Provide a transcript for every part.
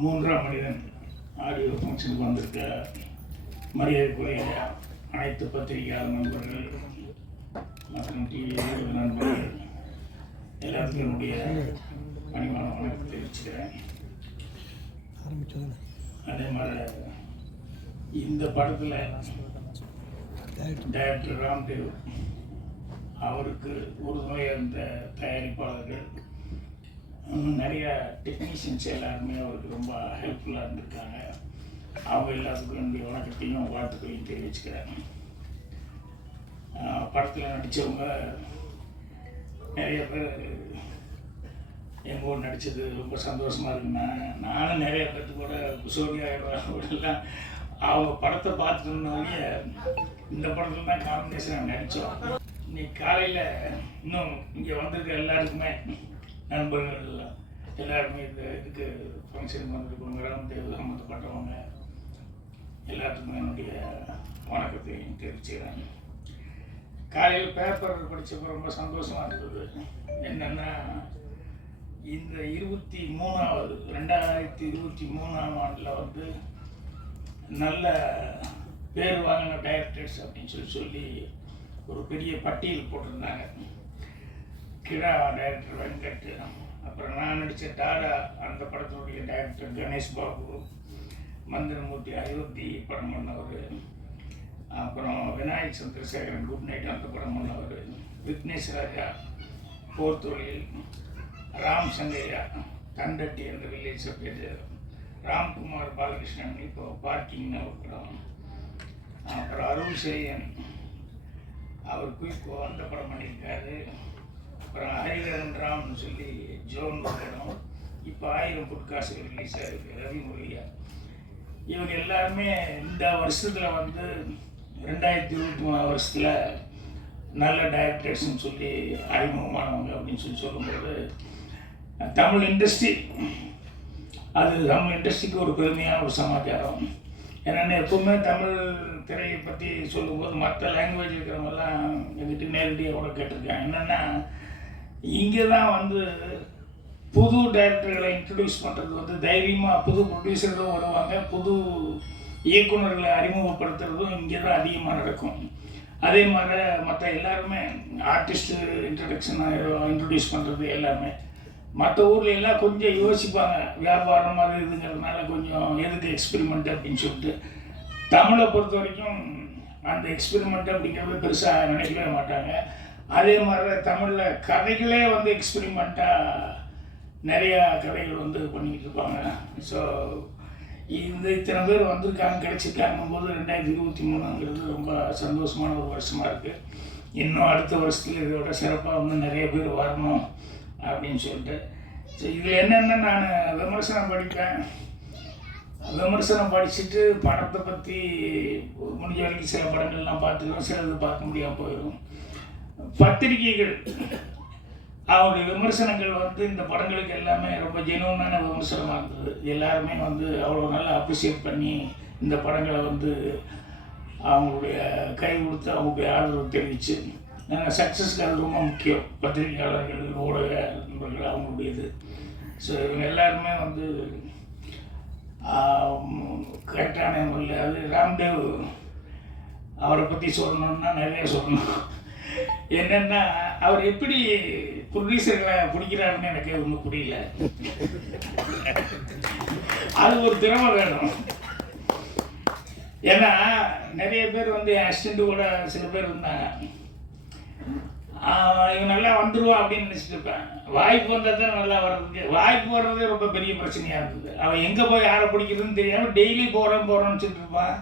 மூன்றாம் மனிதன் ஆடியோ ஃபங்க்ஷனுக்கு வந்திருக்க மரியாதைக்குரிய அனைத்து பத்திரிகையாளர் நண்பர்கள் மற்றும் டிவி நண்பர்கள் எல்லாத்துக்கும் என்னுடைய பணிவான வணக்கத்தை தெரிவிச்சுக்கிறேன். அதே மாதிரி இந்த படத்தில் டைரக்டர் ராம்தேவ் அவருக்கு உறுதுணையாக இருந்த தயாரிப்பாளர்கள் நிறைய டெக்னீஷியன்ஸ் எல்லாருமே அவருக்கு ரொம்ப ஹெல்ப்ஃபுல்லாக இருந்திருக்காங்க. அவங்க எல்லாத்துக்கும் என்னுடைய வணக்கத்தையும் வாழ்த்துக்களையும் தெரிவிச்சுக்கிறேன் படத்தில் நடித்தவங்க நிறைய பேர் எங்கள் கூட நடித்தது ரொம்ப சந்தோஷமாக இருக்குண்ணா நானும் நிறைய பேர்த்து கூட குசோடியாகிடலாம் அவங்க படத்தை பார்த்துட்டோம்னாலே இந்த படத்தில் தான் காம்பினேஷன் நடித்தோம் இன்னைக்கு காலையில் இன்னும் இங்கே வந்திருக்க எல்லாருக்குமே நண்பர்கள் எல்லாருமே இந்த இதுக்கு ஃபங்க்ஷன் வந்திருக்கவங்க ராமதேவ் சம்மந்தப்பட்டவங்க எல்லாத்துக்குமே என்னுடைய வணக்கத்தையும் தெரிவிச்சுக்கிறேன் காலையில் பேப்பர் படித்தப்போ ரொம்ப சந்தோஷமாக இருந்தது. என்னென்னா இந்த இருபத்தி மூணாவது ரெண்டாயிரத்தி இருபத்தி மூணாம் ஆண்டில் வந்து நல்ல பேர் வாங்கின டைரக்டர்ஸ் அப்படின்னு சொல்லி சொல்லி ஒரு பெரிய பட்டியல் போட்டிருந்தாங்க. கிடா டைரக்டர் வெங்கட் அப்புறம் நான் நடித்த டாடா அந்த படத்தினுடைய டைரக்டர் கணேஷ் பாபு மந்திரமூர்த்தி அயோத்தி படம் பண்ணவர் அப்புறம் விநாயக் சந்திரசேகரன் குட் நைட் அந்த படம் பண்ணவர் விக்னேஷ் ராஜா போர்த்தொழில் ராம் சங்கையா தண்டட்டி அந்த வில்லேஜ் பேர் ராம்குமார் பாலகிருஷ்ணன் இப்போ பார்க்கிங்னு ஒரு படம் அப்புறம் அருள் செய்யன் அவர் குயிக்கோ அந்த படம் பண்ணியிருக்காரு அப்புறம் ஹரிகரன் ராம்னு சொல்லி ஜோன் ஒரு இப்போ ஆயிரம் புட்காசு ரிலீஸ் ஆகிருக்கு ரவி முறையா இவங்க எல்லாருமே இந்த வருஷத்தில் வந்து ரெண்டாயிரத்தி இருபத்தி மூணு வருஷத்தில் நல்ல டைரக்டர்ஸ்ன்னு சொல்லி அறிமுகமானவங்க அப்படின்னு சொல்லி சொல்லும்போது தமிழ் இண்டஸ்ட்ரி அது தமிழ் இண்டஸ்ட்ரிக்கு ஒரு பெருமையான ஒரு சமாச்சாரம். என்னென்ன எப்பவுமே தமிழ் திரையை பற்றி சொல்லும்போது மற்ற லாங்குவேஜ் இருக்கிறவங்கெல்லாம் எங்கிட்ட நேரடியாக கூட கேட்டிருக்கேன் என்னென்னா இங்கே தான் வந்து புது டைரக்டர்களை இன்ட்ரடியூஸ் பண்ணுறது வந்து தைரியமாக புது ப்ரொடியூசர்களும் வருவாங்க. புது இயக்குநர்களை அறிமுகப்படுத்துறதும் இங்கே தான் அதிகமாக நடக்கும். அதே மாதிரி மற்ற எல்லாருமே ஆர்டிஸ்ட்டு இன்ட்ரடக்ஷனாக இன்ட்ரடியூஸ் பண்ணுறது எல்லாமே. மற்ற ஊரில் எல்லாம் கொஞ்சம் யோசிப்பாங்க. வியாபாரம் அது இதுங்கிறதுனால கொஞ்சம் எதுக்கு எக்ஸ்பெரிமெண்ட் அப்படின்னு சொல்லிட்டு. தமிழை பொறுத்த வரைக்கும் அந்த எக்ஸ்பெரிமெண்ட் அப்படிங்கிறது பெருசாக நினைக்கவே மாட்டாங்க. அதே மாதிரி தமிழில் கதைகளே வந்து எக்ஸ்பிரிமெண்ட்டாக நிறையா கதைகள் வந்து பண்ணிக்கிட்டு இருப்பாங்க. ஸோ இந்த இத்தனை பேர் வந்திருக்காங்க கிடைச்சிருக்காங்கும் போது ரெண்டாயிரத்தி இருபத்தி மூணுங்கிறது ரொம்ப சந்தோஷமான ஒரு வருஷமாக இருக்குது இன்னும் அடுத்த வருஷத்துல இதோட சிறப்பாக வந்து நிறைய பேர் வரணும் அப்படின்னு சொல்லிட்டு. ஸோ இதில் என்னென்ன நான் விமர்சனம் படிப்பேன்? விமர்சனம் படிச்சுட்டு படத்தை பற்றி முடிஞ்ச வரைக்கும் சில படங்கள்லாம் பார்த்துக்கிறோம் சிலது பார்க்க முடியாமல் போயிடும். பத்திரிகைகள். அவருடைய விமர்சனங்கள் வந்து இந்த படங்களுக்கு எல்லாமே ரொம்ப ஜெனுவனான விமர்சனமாக இருந்தது. எல்லாருமே வந்து அவ்வளோ நல்லா அப்ரிஷியேட் பண்ணி இந்த படங்களை வந்து அவங்களுடைய கை கொடுத்து அவங்களுடைய ஆதரவு தெரிவித்து நாங்கள் சக்ஸஸ்க்கு அது ரொம்ப முக்கியம். பத்திரிகையாளர்கள் ஊடக நண்பர்கள் அவங்களுடையது. ஸோ இவங்க எல்லாருமே வந்து கரெக்டான முறையில் அது ராம்தேவ் அவரை பற்றி சொல்லணுன்னா நிறைய சொல்லணும். என்னன்னா அவர் எப்படி ப்ரொடியூசர்களை பிடிக்கிறாருன்னு எனக்கு ஒன்றும் புரியல. அது ஒரு திறமை வேணும். ஏன்னா நிறைய பேர் வந்து அசிஸ்டண்ட் கூட சில பேர் இருந்தாங்க. இவன் நல்லா வந்துடுவான் அப்படின்னு நினச்சிட்டு இருப்பேன். வாய்ப்பு வந்தால் தான் நல்லா வர்றதுக்கு வாய்ப்பு வர்றதே ரொம்ப பெரிய பிரச்சனையாக இருக்குது அவன் எங்கே போய் யாரை பிடிக்கிறதுன்னு தெரியாமல் டெய்லி போகிறேன் போகிறோன்னு சொல்லிட்டு இருப்பான்.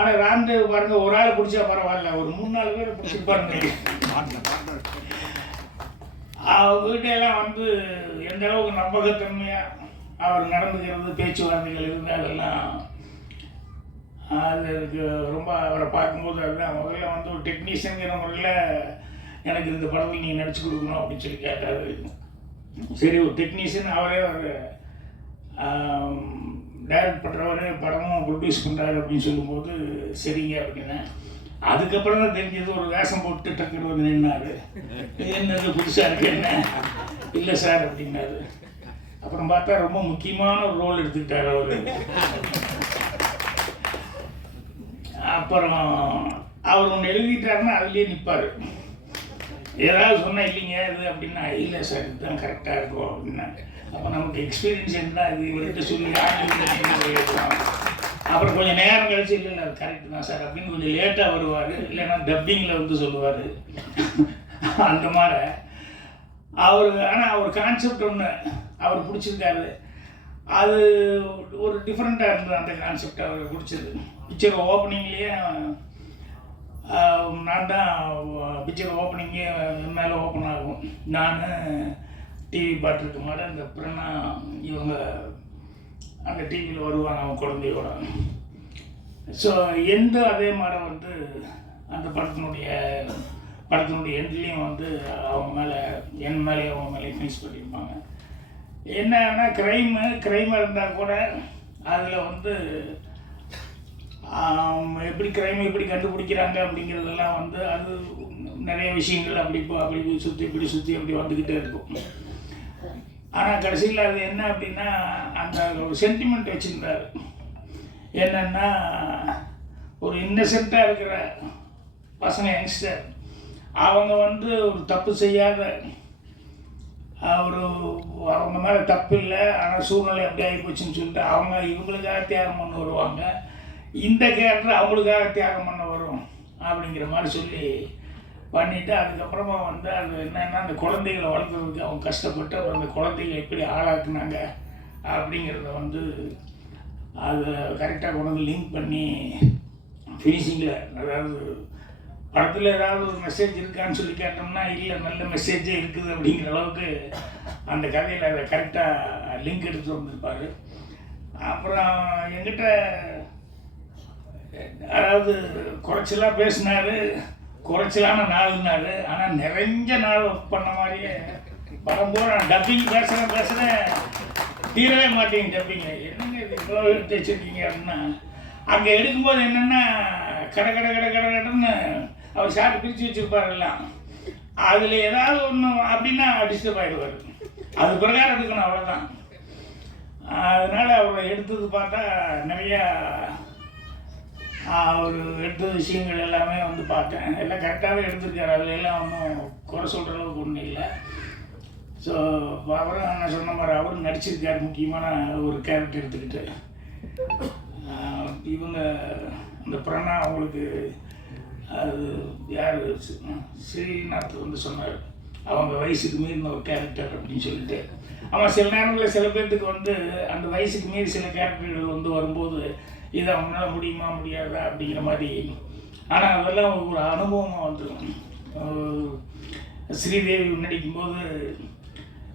ஆனால் ராம்தேவ் பாருங்க ஒரு ஆள் பிடிச்சா பரவாயில்ல. ஒரு மூணு நாலு பேர் பிடிச்சிருப்பாருங்க அவங்ககிட்ட எல்லாம் வந்து எந்த அளவுக்கு நம்பகத்தன்மையாக அவர் நடந்துக்கிறது பேச்சுவார்த்தைகள் இருந்து அதெல்லாம் அதுக்கு ரொம்ப அவரை பார்க்கும்போது அதுதான். முதல்ல வந்து ஒரு டெக்னீஷியனுங்கிற முறையில் எனக்கு இந்த படத்தில் நீங்கள் நடிச்சு கொடுக்கணும் அப்படின்னு சொல்லி கேட்டார். சரி ஒரு டெக்னீஷியன் அவரே ஒரு டைரக்ட் பண்ணுறவரே படமும் ப்ரொடியூஸ் பண்ணுறாரு அப்படின்னு சொல்லும்போது சரிங்க அப்படின்னேன் அதுக்கப்புறம் தான் தெரிஞ்சது ஒரு வேஷம் போட்டு டக்குனு வந்து நின்னாரு. என்னது புதுசாக இருக்கு என்ன? இல்லை சார் அப்படின்னாரு. அப்புறம் பார்த்தா ரொம்ப முக்கியமான ஒரு ரோல் எடுத்துக்கிட்டார் அவர். அப்புறம் அவர் ஒன்று எழுதிட்டாருன்னா அதுலேயே நிற்பார் ஏதாவது சொன்னால் இல்லைங்க இது அப்படின்னா இல்லை சார் இதுதான் கரெக்டாக இருக்கும் அப்படின்னாங்க. அப்போ நமக்கு எக்ஸ்பீரியன்ஸ் என்ன இது இவர்கிட்ட சொல்லி அப்புறம் கொஞ்சம் நேரம் கழிச்சு இல்லை இல்லை அது கரெக்டு தான் சார் அப்படின்னு கொஞ்சம் லேட்டாக வருவார். இல்லைன்னா டப்பிங்கில் வந்து சொல்லுவார். அந்த மாதிரி அவர் ஆனால் அவர் கான்செப்ட் ஒன்று அவர் பிடிச்சிருக்காரு. அது ஒரு டிஃப்ரெண்ட்டாக இருந்தது அந்த கான்செப்ட் அவர் பிடிச்சது. பிக்சர் ஓப்பனிங்லேயே நான் தான் பிக்சர் ஓப்பனிங்கே மேலே ஓப்பன் ஆகும். நான் டிவி பார்த்துருக்க மாதிரி அந்த பிரணா இவங்க அந்த டிவியில் வருவாங்க அவங்க குழந்தையோட. ஸோ எந்த அதே மாதிரி வந்து அந்த படத்தினுடைய படத்தினுடைய எண்ட்லேயும் வந்து அவங்க மேலே என் மேலே அவங்க மேலே ஃபினிஷ் பண்ணியிருப்பாங்க என்னன்னா க்ரைமு க்ரைமாக இருந்தால் கூட அதில் வந்து எப்படி க்ரைம் எப்படி கண்டுபிடிக்கிறாங்க அப்படிங்கிறதெல்லாம் வந்து அது நிறைய விஷயங்கள் அப்படி இப்போ அப்படி சுற்றி இப்படி சுற்றி அப்படி வந்துக்கிட்டே இருக்கும். ஆனால் கடைசியில் அது என்ன அப்படின்னா அந்த ஒரு சென்டிமெண்ட் வச்சுருந்தார். என்னென்னா ஒரு இன்னசென்ட்டாக இருக்கிற பசங்க யங்ஸ்டர் அவங்க வந்து ஒரு தப்பு செய்யாத ஒரு அவங்க மேலே தப்பு இல்லை ஆனால் சூழ்நிலை அப்படி ஆகி போச்சுன்னு சொல்லிட்டு அவங்க இவங்களுக்காக தியாகம் பண்ணி வருவாங்க. இந்த கேரக்டர் அவங்களுக்காக தியாகம் பண்ண வரும் அப்படிங்கிற மாதிரி சொல்லி பண்ணிவிட்டு அதுக்கப்புறமா வந்து அது என்னென்னா அந்த குழந்தைகளை வளர்க்குறதுக்கு அவங்க கஷ்டப்பட்டு அப்புறம் அந்த குழந்தைகளை எப்படி ஆளாக்குனாங்க அப்படிங்கிறத வந்து அதை கரெக்டாக கொண்டு வந்து லிங்க் பண்ணி ஃபினிஷிங்கில் அதாவது படத்தில் ஏதாவது ஒரு மெசேஜ் இருக்கான்னு சொல்லி கேட்டோம்னா இல்லை நல்ல மெசேஜே இருக்குது அப்படிங்கிற அளவுக்கு அந்த கதையில் அதை கரெக்டாக லிங்க் எடுத்து வந்திருப்பார் அப்புறம் எங்கிட்ட அதாவது குறைச்சலாக பேசினார் குறைச்சலான நாள்னார் ஆனால் நிறைஞ்ச நாள் ஒர்க் பண்ண மாதிரியே படம் பூரா டப்பிங் பேசுகிறேன் பேசுகிறேன் தீரவே மாட்டேங்க டப்பிங்க என்னங்க இது இவ்வளோ எடுத்து வச்சுருக்கீங்க அப்படின்னா? அங்கே எடுக்கும்போது என்னென்னா கடை கடை கடை கடை கடைன்னு அவர் ஷார்ட் பிரித்து வச்சுருப்பார் எல்லாம். அதில் ஏதாவது ஒன்று அப்படின்னா டிஸ்டர்ப் ஆகிடுவார் அது பிரகாரம் எடுக்கணும் அவ்வளோதான் அதனால் அவரை எடுத்தது பார்த்தா நிறையா அவர் எடுத்த விஷயங்கள் எல்லாமே வந்து பார்த்தேன். எல்லாம் கரெக்டாகவே எடுத்திருக்காரு. அதில் எல்லாம் ஒன்றும் குறை சொல்கிற அளவுக்கு ஒன்றும் இல்லை. ஸோ அவரும் நான் சொன்ன மாதிரி அவரும் நடிச்சிருக்காரு. முக்கியமான ஒரு கேரக்டர் எடுத்துக்கிட்டு. இவங்க அந்த பிரணா அவங்களுக்கு அது யார்? ஸ்ரீநாத் வந்து சொன்னார். அவங்க வயசுக்கு மீறின ஒரு கேரக்டர் அப்படின்னு சொல்லிட்டு. ஆமாம் சில நேரங்களில் சில பேர்த்துக்கு வந்து அந்த வயசுக்கு மீறி சில கேரக்டர்கள் வந்து வரும்போது இது அவங்களால முடியுமா முடியாதா? அப்படிங்கிற மாதிரி. ஆனால் அதெல்லாம் ஒரு அனுபவமாக வந்துடும் ஸ்ரீதேவி நடிக்கும்போது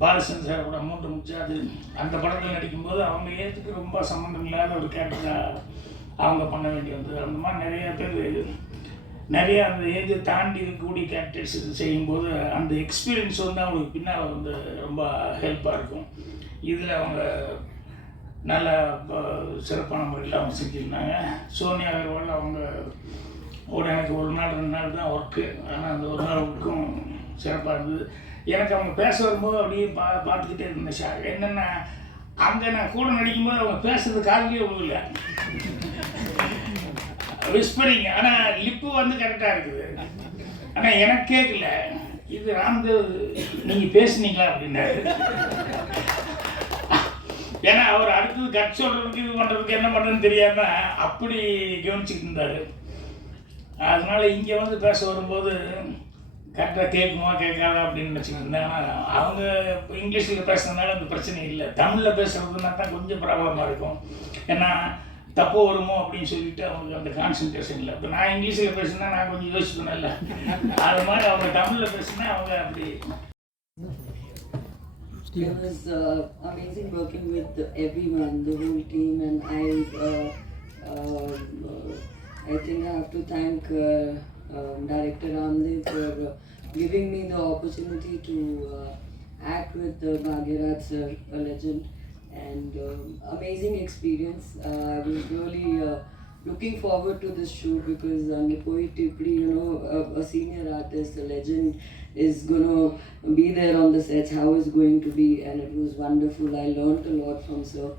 பாலச்சந்திர கூட அமௌண்ட் முடிச்சாது அந்த படத்தில் நடிக்கும்போது அவங்க ஏற்றுக்கு ரொம்ப சம்மந்தம் இல்லாத ஒரு கேரக்டராக அவங்க பண்ண வேண்டி வந்தது அந்த மாதிரி நிறையா பேர் நிறைய அந்த ஏஜை தாண்டி இருக்கக்கூடிய கேரக்டர்ஸ் செய்யும்போது அந்த எக்ஸ்பீரியன்ஸ் வந்து அவங்களுக்கு பின்னால் வந்து ரொம்ப ஹெல்ப்பாக இருக்கும். இதில் அவங்க நல்ல ப- சிறப்பான முறையில் அவங்க செஞ்சுருந்தாங்க. சோனியா அகர்வால் அவங்க ஒரு எனக்கு ஒரு நாள் ரெண்டு நாள் தான் ஒர்க்கு ஆனால் அந்த ஒரு நாள் ஒர்க்கும் சிறப்பாக இருந்தது. எனக்கு அவங்க பேச வரும்போது அப்படியே பா பார்த்துக்கிட்டே இருந்தேன் சார் என்னென்னா அங்கே நான் கூட நடிக்கும்போது அவங்க பேசுறது காதுலயே விழுல விஸ்பரிங் ஆனால் லிப்பு வந்து கரெக்டாக இருக்குது. ஆனால் எனக்கு கேட்கல இது ராம்தேவ் நீங்கள் பேசுனீங்களா? அப்படின்னாரு. ஏன்னா அவர் அடுத்தது கட் சொல்கிறதுக்கு இது பண்ணுறதுக்கு என்ன பண்ணுறதுன்னு தெரியாமல் அப்படி கவனிச்சுட்டு இருந்தார். அதனால் இங்கே வந்து பேச வரும்போது கரெக்டாக கேட்குமா கேட்காதா அப்படின்னு நினச்சிக்கிட்டு இருந்தேன். ஆனால் அவங்க இப்போ இங்கிலீஷில் பேசுறதுனால அந்த பிரச்சனை இல்லை. தமிழில் பேசுகிறதுனா தான் கொஞ்சம் ப்ராப்ளமாக இருக்கும். ஏன்னா தப்பு வருமோ அப்படின்னு சொல்லிட்டு அவங்களுக்கு அந்த கான்சன்ட்ரேஷன் இல்லை இப்போ நான் இங்கிலீஷில் பேசுனா நான் கொஞ்சம் யோசிப்பேன்ல. அது மாதிரி அவங்க தமிழில் பேசுனா அவங்க அப்படி It was uh, amazing working with everyone, the whole team, and I, uh, uh, I think I have to thank uh, um, Director Ramdev for uh, giving me the opportunity to uh, act with uh, sir, a legend, and um, amazing experience. Uh, I was really uh, looking forward to this show because uh, Nipoi you know, a, a, senior artist, a legend, is going to be there on the sets, How is going to be. And it was wonderful. I learned a lot from Sir.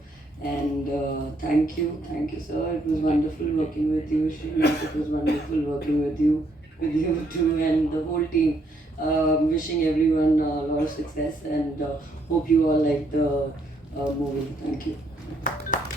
And uh, thank you, thank you, sir. It was wonderful working with you, It was wonderful working with you, with you too, and the whole team. Uh, wishing everyone uh, a lot of success and uh, hope you all like the uh, movie. Thank you.